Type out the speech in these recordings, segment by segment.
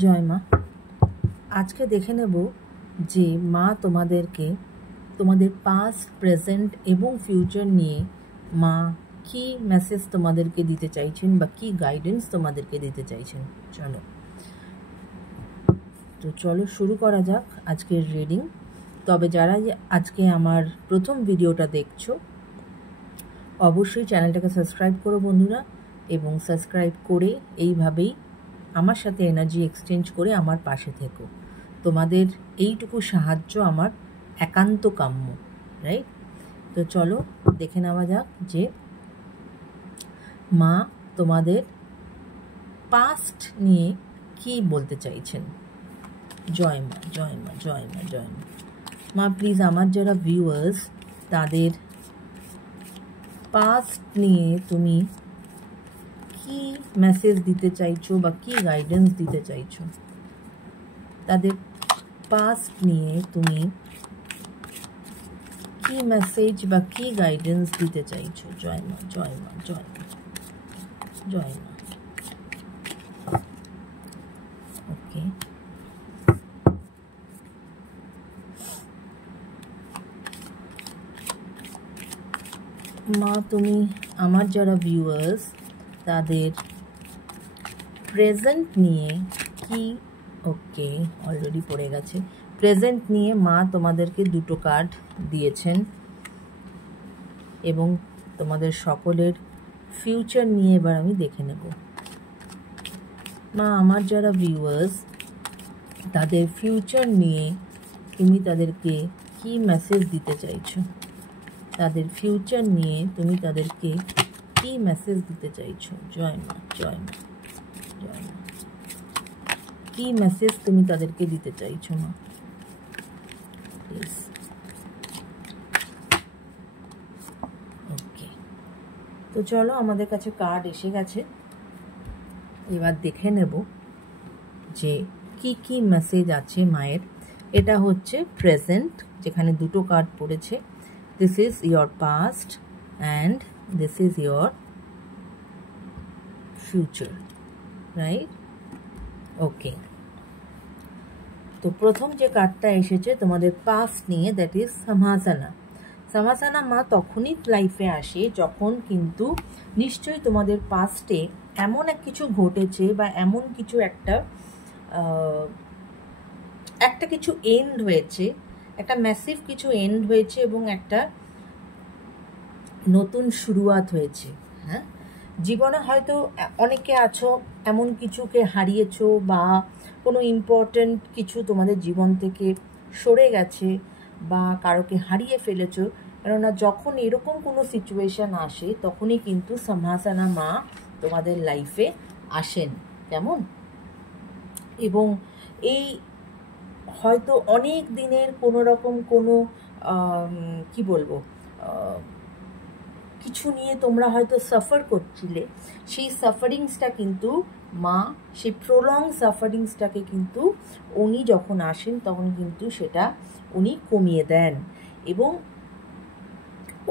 জয় মা। আজকে দেখে নেব যে মা তোমাদেরকে তোমাদের পাস্ট, প্রেজেন্ট এবং ফিউচার নিয়ে মা কি মেসেজ তোমাদেরকে দিতে চাইছেন বা কি গাইডেন্স তোমাদেরকে দিতে চাইছেন। চলো শুরু করা যাক আজকের রিডিং। তবে যারা আজকে আমার প্রথম ভিডিওটা দেখছো অবশ্যই চ্যানেলটাকে সাবস্ক্রাইব করো বন্ধুরা, এবং সাবস্ক্রাইব করে এইভাবেই আমার সাথে এনার্জি এক্সচেঞ্জ করে আমার পাশে থেকো। তোমাদের এইটুকু সাহায্য আমার একান্ত কাম্য, রাইট? তো চলো দেখে নেওয়া যাক যে মা তোমাদের পাস্ট নিয়ে কি বলতে চাইছেন। জয় মা, জয় মা, জয় মা, জয় মা। মা প্লিজ আমার যারা ভিউয়ার্স তাদের পাস্ট নিয়ে তুমি কি মেসেজ দিতে চাইছো বা কি গাইডেন্স দিতে চাইছো, তাদের পাস্ট নিয়ে তুমি কি মেসেজ বা কি গাইডেন্স দিতে চাইছো। জয় মা, জয় মা, জয় মা, জয় মা। ওকে, মা তুমি আমার যারা ভিউয়ার্স তাদের প্রেজেন্ট নিয়ে কি, ওকে অলরেডি পড়ে গেছে, প্রেজেন্ট নিয়ে মা তোমাদেরকে দুটো কার্ড দিয়েছেন এবং তোমাদের সকলের ফিউচার নিয়ে এবার আমি দেখে নেব। মা আমার যারা ভিউয়ার্স তাদের ফিউচার নিয়ে তুমি তাদেরকে কি মেসেজ দিতে চাইছো, তাদের ফিউচার নিয়ে তুমি তাদেরকে কি মেসেজ দিতে চাইছো। জয় মা, জয় মা, জয় মা। কি মেসেজ তুমি তাদেরকে দিতে চাইছো মা, প্লিজ। ওকে, তো চলো আমাদের কাছে কার্ড এসে গেছে, এবার দেখে নেব যে কি কি মেসেজ আছে মায়ের। এটা হচ্ছে প্রেজেন্ট, যেখানে দুটো কার্ড পড়েছে। This is your past and this is your future, right? Okay, তো প্রথম যে কার্ডটা এসেছে তোমাদের পাস্ট নিয়ে, দ্যাট ইজ সামাসানা। সামাসানা মা তখনই লাইফে আসে যখন কিন্তু নিশ্চয়ই তোমাদের পাস্টে এমন এক কিছু ঘটেছে বা এমন কিছু একটা কিছু এন্ড হয়েছে, একটা ম্যাসিভ কিছু এন্ড হয়েছে এবং একটা নতুন শুরুয়াত হয়েছে। হ্যাঁ, জীবনে হয়তো অনেকে আছো এমন কিছুকে হারিয়েছো বা কোনো ইম্পর্ট্যান্ট কিছু তোমাদের জীবন থেকে সরে গেছে বা কারোকে হারিয়ে ফেলেছো। কেননা যখন এরকম কোনো সিচুয়েশান আসে তখনই কিন্তু সামহাসানা মা তোমাদের লাইফে আসেন, কেমন? এবং এই হয়তো অনেক দিনের কোনো রকম কোনো কি বলবো কিছু নিয়ে তোমরা হয়তো সাফার করছিলে, সেই সাফারিংসটা কিন্তু মা, সেই প্রলং সাফারিংসটাকে কিন্তু উনি যখন আসেন তখন কিন্তু সেটা উনি কমিয়ে দেন। এবং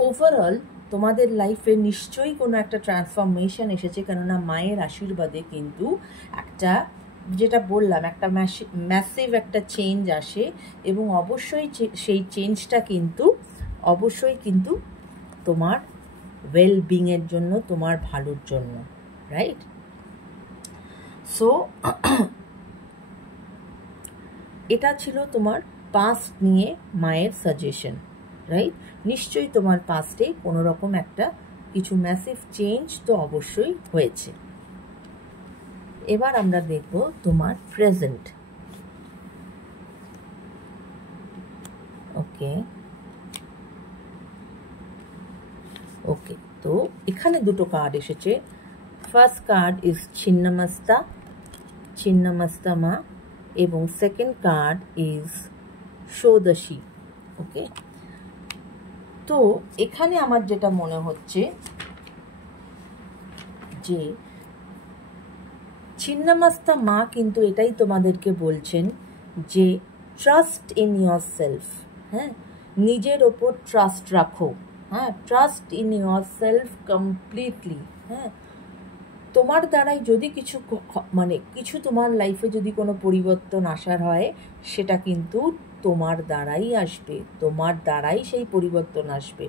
ওভারঅল তোমাদের লাইফে নিশ্চয়ই কোনো একটা ট্রান্সফরমেশন এসেছে, কেননা মায়ের আশীর্বাদে কিন্তু একটা, যেটা বললাম, একটা ম্যাসিভ একটা চেঞ্জ আসে এবং অবশ্যই সেই চেঞ্জটা কিন্তু অবশ্যই কিন্তু তোমার ওয়েলবিংয়ের জন্য, তোমার ভালোর জন্য, রাইট? সো এটা ছিল তোমার পাস্ট নিয়ে মায়ের সাজেশন, রাইট? নিশ্চয়ই তোমার পাস্টে কোনো রকম একটা কিছু ম্যাসিভ চেঞ্জ তো অবশ্যই হয়েছে। এবার আমরা দেখব তোমার প্রেজেন্ট। ওকে, ওকে, তো এখানে দুটো কার্ড এসেছে। First card is Chhinnamasta, Chhinnamasta মা, এবং সেকেন্ড কার্ড ইজ ষোদশী। ওকে, তো এখানে আমার যেটা মনে হচ্ছে যে ছিন্নমস্তা মা কিন্তু এটাই তোমাদেরকে বলছেন যে ট্রাস্ট ইন ইয়োর সেলফ। হ্যাঁ, নিজের ওপর ট্রাস্ট রাখো। হ্যাঁ, trust in your self completely. হ্যাঁ, তোমার দ্বারাই যদি কিছু মানে কিছু তোমার লাইফে যদি কোনো পরিবর্তন আসার হয়, সেটা কিন্তু তোমার দ্বারাই আসবে, তোমার দ্বারাই সেই পরিবর্তন আসবে।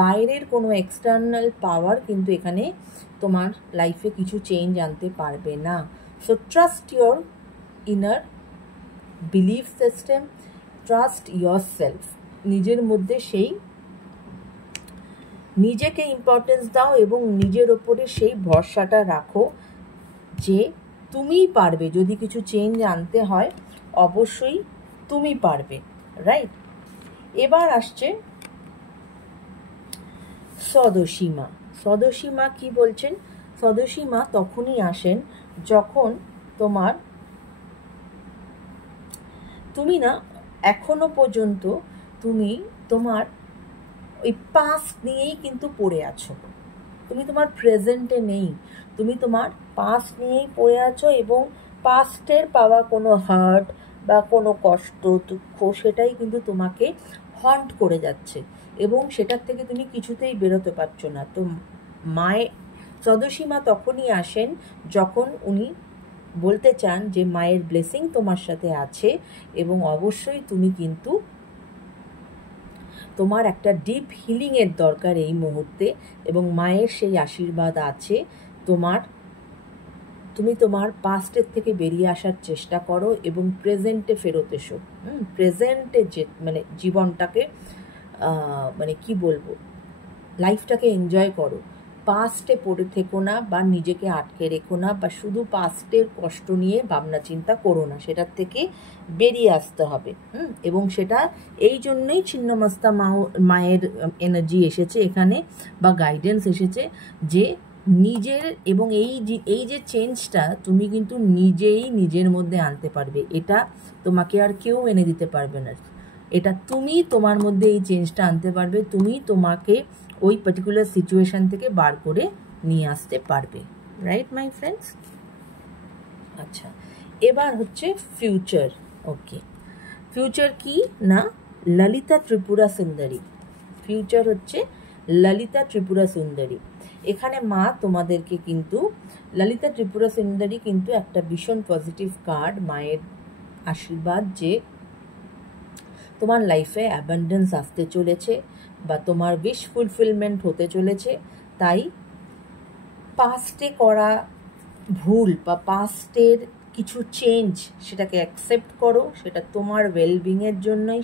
বাইরের কোনো এক্সটার্নাল পাওয়ার কিন্তু এখানে তোমার লাইফে কিছু চেঞ্জ আনতে পারবে না। So trust your inner belief system, trust yourself, নিজের মধ্যে সেই নিজেকে ইম্পর্টেন্স দাও এবং নিজের ওপরে সেই ভরসাটা রাখো যে তুমিই পারবে। যদি কিছু চেঞ্জ আনতে হয় অবশ্যই তুমি পারবে, রাইট? এবার আসছে সদস্যী মা। সদস্যী মা কি বলছেন? সদস্যী মা তখনই আসেন যখন তুমি না এখনো পর্যন্ত তুমি তোমার ওই পাস্ট নিয়েই কিন্তু পড়ে আছো, তুমি তোমার প্রেজেন্টে নেই, তুমি তোমার পাস্ট নিয়েই পড়ে আছো এবং পাস্টের পাওয়া কোনো হার্ট বা কোনো কষ্ট দুঃখ সেটাই কিন্তু তোমাকে হন্ট করে যাচ্ছে এবং সেটার থেকে তুমি কিছুতেই বেরোতে পারছো না। তো সদস্যী মা তখনই আসেন যখন উনি বলতে চান যে মায়ের ব্লেসিং তোমার সাথে আছে এবং অবশ্যই তুমি কিন্তু তোমার একটা ডিপ হিলিংয়ের দরকার এই মুহূর্তে এবং মায়ের সেই আশীর্বাদ আছে। তুমি তোমার পাস্টের থেকে বেরিয়ে আসার চেষ্টা করো এবং প্রেজেন্টে ফেরত এসো। প্রেজেন্টে যে মানে জীবনটাকে মানে কি বলবো, লাইফটাকে এনজয় করো। পাস্টে পড়ে থেকো না বা নিজেকে আটকে রেখো না বা শুধু পাস্টের কষ্ট নিয়ে ভাবনা চিন্তা করো না, সেটার থেকে বেরিয়ে আসতে হবে। এবং সেটা এই জন্যই ছিন্নমস্তা মায়ের এনার্জি এসেছে এখানে বা গাইডেন্স এসেছে যে নিজের এবং এই যে চেঞ্জটা তুমি কিন্তু নিজেই নিজের মধ্যে আনতে পারবে, এটা তোমাকে আর কেউ এনে দিতে পারবে না। এটা তুমি তোমার মধ্যে এই চেঞ্জটা আনতে পারবে, তুমি তোমাকে ওই পার্টিকুলার সিচুয়েশন থেকে বার করে নিয়ে আসতে পারবে, রাইট মাই ফ্রেন্ডস? আচ্ছা, এবার হচ্ছে ফিউচার। ওকে, ফিউচার কি না, ললিতা ত্রিপুরা সুন্দরী। ফিউচার হচ্ছে ললিতা ত্রিপুরা সুন্দরী। এখানে মা তোমাদেরকে কিন্তু ললিতা ত্রিপুরা সুন্দরী কিন্তু একটা ভীষণ পজিটিভ কার্ড, মায়ের আশীর্বাদ যে তোমার লাইফে অ্যাবান্ডেন্স আসতে চলেছে বা তোমার উইশ ফুলফিলমেন্ট হতে চলেছে। তাই পাস্টে করা ভুল বা পাস্টের কিছু চেঞ্জ সেটাকে অ্যাকসেপ্ট করো, সেটা তোমার ওয়েলবিংয়ের জন্যই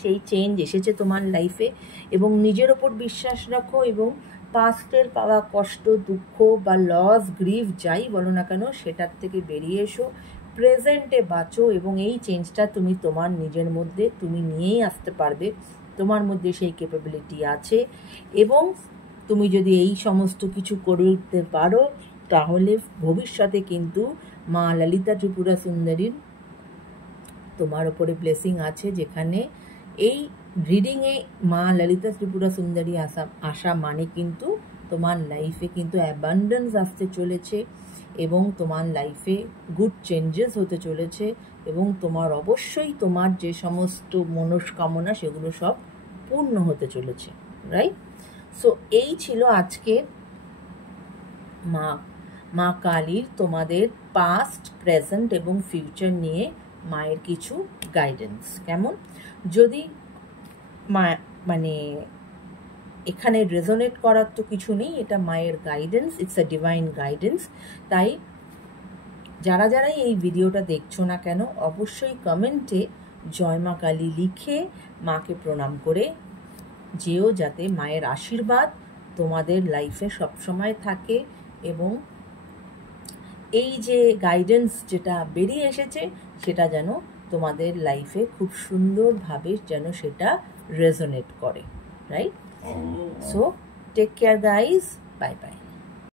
সেই চেঞ্জ এসেছে তোমার লাইফে এবং নিজের ওপর বিশ্বাস রাখো এবং পাস্টের পাওয়া কষ্ট দুঃখ বা লস গ্রিফ যাই বলো না কেন সেটার থেকে বেরিয়ে এসো, প্রেজেন্টে বাঁচো এবং এই চেঞ্জটা তুমি তোমার নিজের মধ্যে তুমি নিয়েই আসতে পারবে। তোমার মধ্যে সেই ক্যাপাবিলিটি আছে এবং তুমি যদি এই সমস্ত কিছু করে উঠতে পারো তাহলে ভবিষ্যতে কিন্তু মা ললিতা ত্রিপুরা সুন্দরীর তোমার ওপরে ব্লেসিং আছে, যেখানে এই রিডিংয়ে মা ললিতা ত্রিপুরা সুন্দরী আসা মানে কিন্তু তোমার লাইফে কিন্তু অ্যাবান্ডেন্স আসতে চলেছে এবং তোমার লাইফে গুড চেঞ্জেস হতে চলেছে এবং তোমার অবশ্যই তোমার যে সমস্ত মনস্কামনা সেগুলো সব পূর্ণ হতে চলেছে, রাইট? সো এই ছিল আজকে মা কালীর তোমাদের পাস্ট, প্রেজেন্ট এবং ফিউচার নিয়ে মায়ের কিছু গাইডেন্স। কেমন? যদি মানে এখানে রেজোনেট করার তো কিছু নেই, এটা মায়ের guidance, it's a divine guidance. তাই যারা যারাই এই ভিডিওটা দেখছো না কেন অবশ্যই কমেন্টে জয় মা কালী লিখে মাকে প্রণাম করে যেও, যাতে মায়ের আশীর্বাদ তোমাদের লাইফে সবসময় থাকে এবং এই যে গাইডেন্স যেটা বেরিয়ে এসেছে সেটা যেন তোমাদের লাইফে খুব সুন্দরভাবে যেন সেটা রেজোনেট করে, right? So take care guys, bye by.